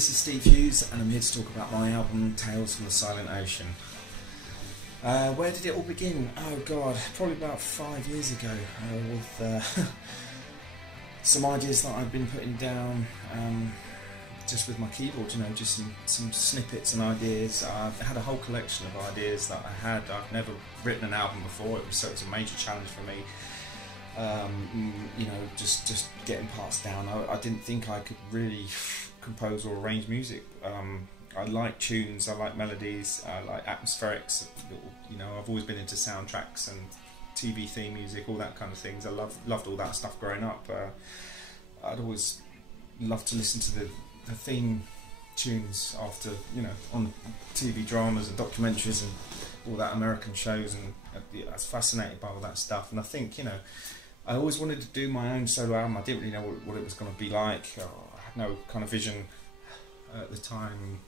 this is Steve Hughes and I'm here to talk about my album Tales from the Silent Ocean. Where did it all begin? Oh god, probably about 5 years ago with some ideas that I've been putting down just with my keyboard, you know, just some snippets and ideas. I've had a whole collection of ideas that I've never written an album before, so it was a major challenge for me. You know, just getting parts down. I didn't think I could really compose or arrange music. I like tunes, I like melodies, I like atmospherics. You know, I've always been into soundtracks and TV theme music, all that kind of things. I loved all that stuff growing up. I'd always loved to listen to the theme tunes after, you know, on TV dramas and documentaries and all that American shows, and I was fascinated by all that stuff. And I think, you know, I always wanted to do my own solo album. I didn't really know what it was going to be like. I had no kind of vision at the time.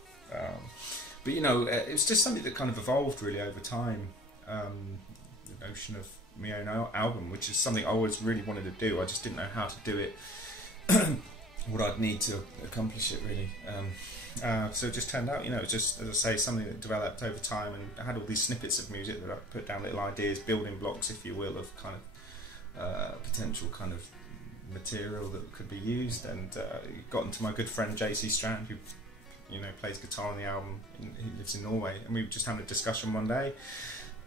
But, you know, it was just something that kind of evolved really over time. The notion of my own album, which is something I always really wanted to do. I just didn't know how to do it, what I'd need to accomplish it really. So it just turned out, you know, just, as I say, something that developed over time, and I had all these snippets of music that I put down, little ideas, building blocks, if you will, of kind of potential kind of material that could be used, and got into my good friend JC Strand, who, you know, plays guitar on the album. He lives in Norway, and we were just having a discussion one day,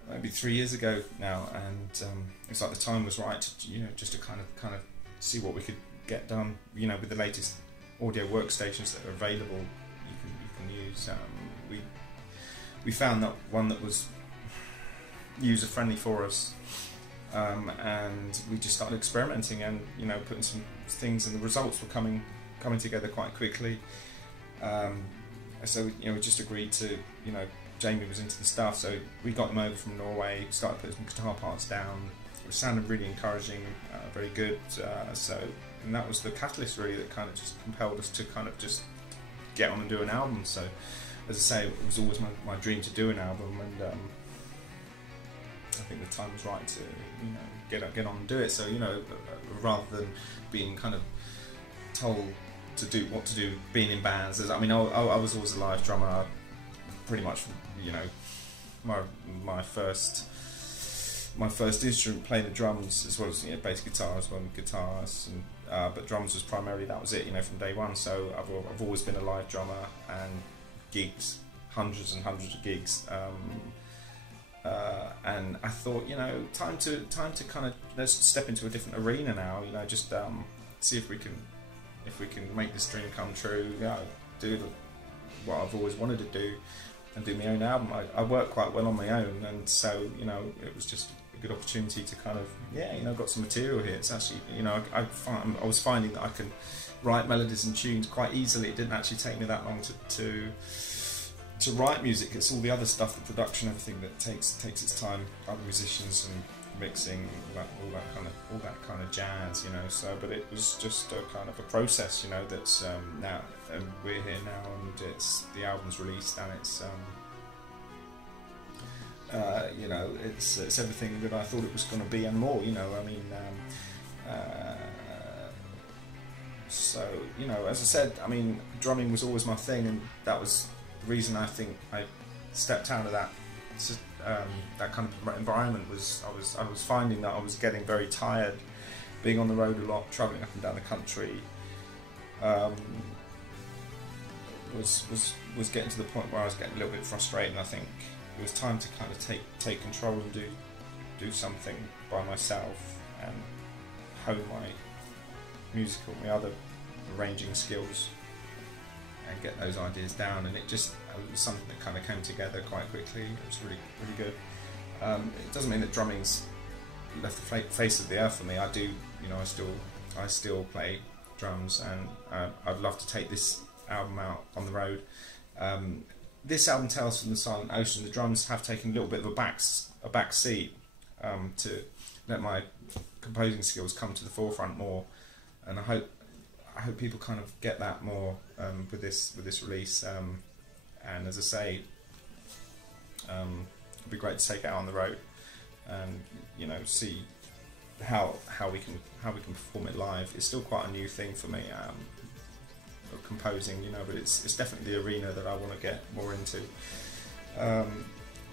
maybe 3 years ago now, and it's like the time was right to, you know, just to kind of see what we could get done, you know, with the latest audio workstations that are available. You can use. We found that one that was user friendly for us. And we just started experimenting and, you know, putting some things, and the results were coming together quite quickly. So, you know, we just agreed to, you know, Jamie was into the stuff, so we got him over from Norway, started putting some guitar parts down. It sounded really encouraging, very good. And that was the catalyst really that kind of just compelled us to kind of just get on and do an album. So, as I say, it was always my dream to do an album, and I think the time was right to, you know, get on and do it. So, you know, rather than being kind of told to do what to do, being in bands. I mean, I was always a live drummer. I pretty much, you know, my first instrument, playing the drums, as well as, you know, bass guitar, as well as guitars, and but drums was primarily, that was it, you know, from day one. So I've always been a live drummer and gigs, hundreds and hundreds of gigs. And I thought, you know, time to kind of, let's step into a different arena now. You know, just see if we can make this dream come true. You know, do what I've always wanted to do, and do my own album. I work quite well on my own, and so, you know, it was just a good opportunity to kind of, yeah, you know, got some material here. It's actually, you know, I was finding that I can write melodies and tunes quite easily. It didn't actually take me that long to write music. It's all the other stuff, the production, everything that takes its time. Other musicians and mixing, all that kind of jazz, you know. So, but it was just a kind of a process, you know. That's now, and we're here now, and the album's released, and it's you know, it's everything that I thought it was going to be and more, you know. I mean, so, you know, as I said, I mean, drumming was always my thing, and that was the reason I think I stepped out of that kind of environment. Was I was finding that I was getting very tired, being on the road a lot, travelling up and down the country. Was getting to the point where I was getting a little bit frustrated, and I think it was time to kind of take control and do something by myself and hone my other arranging skills, and get those ideas down. And it was something that kind of came together quite quickly. It was really, really good. It doesn't mean that drumming's left the face of the earth for me. I do, you know, I still play drums, and I'd love to take this album out on the road. This album, Tales from the Silent Ocean, the drums have taken a little bit of a back seat to let my composing skills come to the forefront more, and I hope people kind of get that more with this release. And as I say, it'd be great to take it out on the road and, you know, see how we can perform it live. It's still quite a new thing for me. composing, you know, but it's definitely the arena that I want to get more into.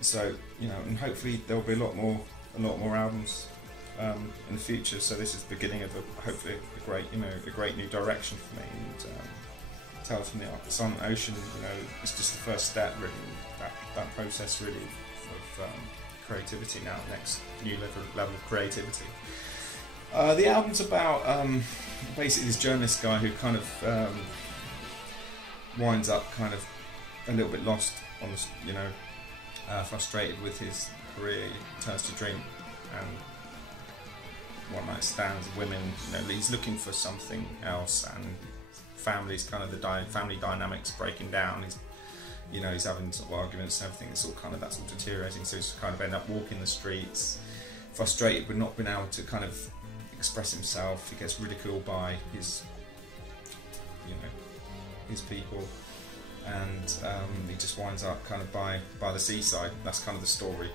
So, you know, and hopefully there'll be a lot more albums in the future. So this is the beginning of hopefully a great new direction for me. And Tales from the Silent Ocean, you know, it's just the first step really, that process really of creativity now, next new level of creativity. The album's about basically this journalist guy who kind of winds up kind of a little bit lost on the, you know, frustrated with his career. He turns to drink and one night stands with women. You know, he's looking for something else, and family's kind of family dynamics breaking down. He's having sort of arguments and everything. That's all deteriorating. So he's kind of end up walking the streets, frustrated with not being able to kind of express himself. He gets ridiculed by his people, and he just winds up kind of by the seaside. That's kind of the story.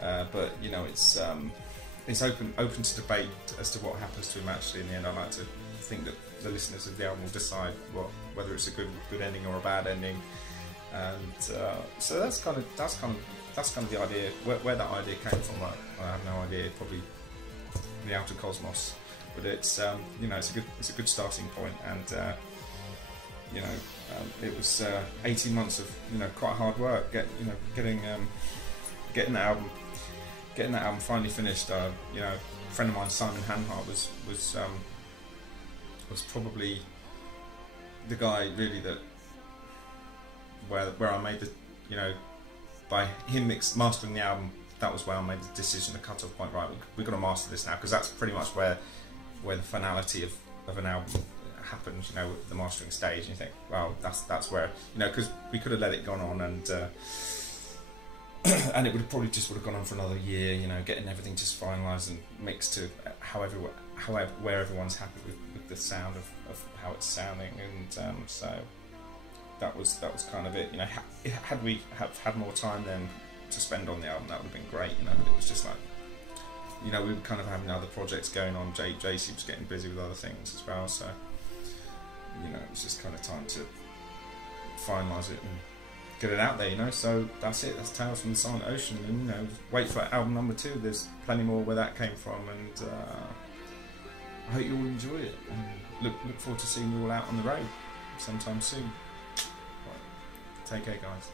But you know, it's open to debate as to what happens to him actually in the end. I like to think that the listeners of the album will decide whether it's a good ending or a bad ending. And so that's kind of the idea. Where that idea came from, I have no idea. Probably the outer cosmos, but it's it's a good starting point. And it was 18 months of quite hard work. Getting that album finally finished. A friend of mine, Simon Hanhart, was probably the guy really that where I made the by him mastering the album. That was where I made the decision, the cut-off point. Right, we've got to master this now, because that's pretty much where the finality of an album happens. With the mastering stage, and you think, well, that's where because we could have let it gone on, and and it would have gone on for another year. Getting everything just finalised and mixed to where everyone's happy with the sound of how it's sounding, and so that was kind of it. Had we had more time then to spend on the album, that would have been great. But it was just like, we were kind of having other projects going on. JC was getting busy with other things as well, so it was just kind of time to finalise it and get it out there. So that's it. That's Tales from the Silent Ocean, and wait for album number 2. There's plenty more where that came from, and I hope you all enjoy it, and look forward to seeing you all out on the road sometime soon. Right. Take care, guys.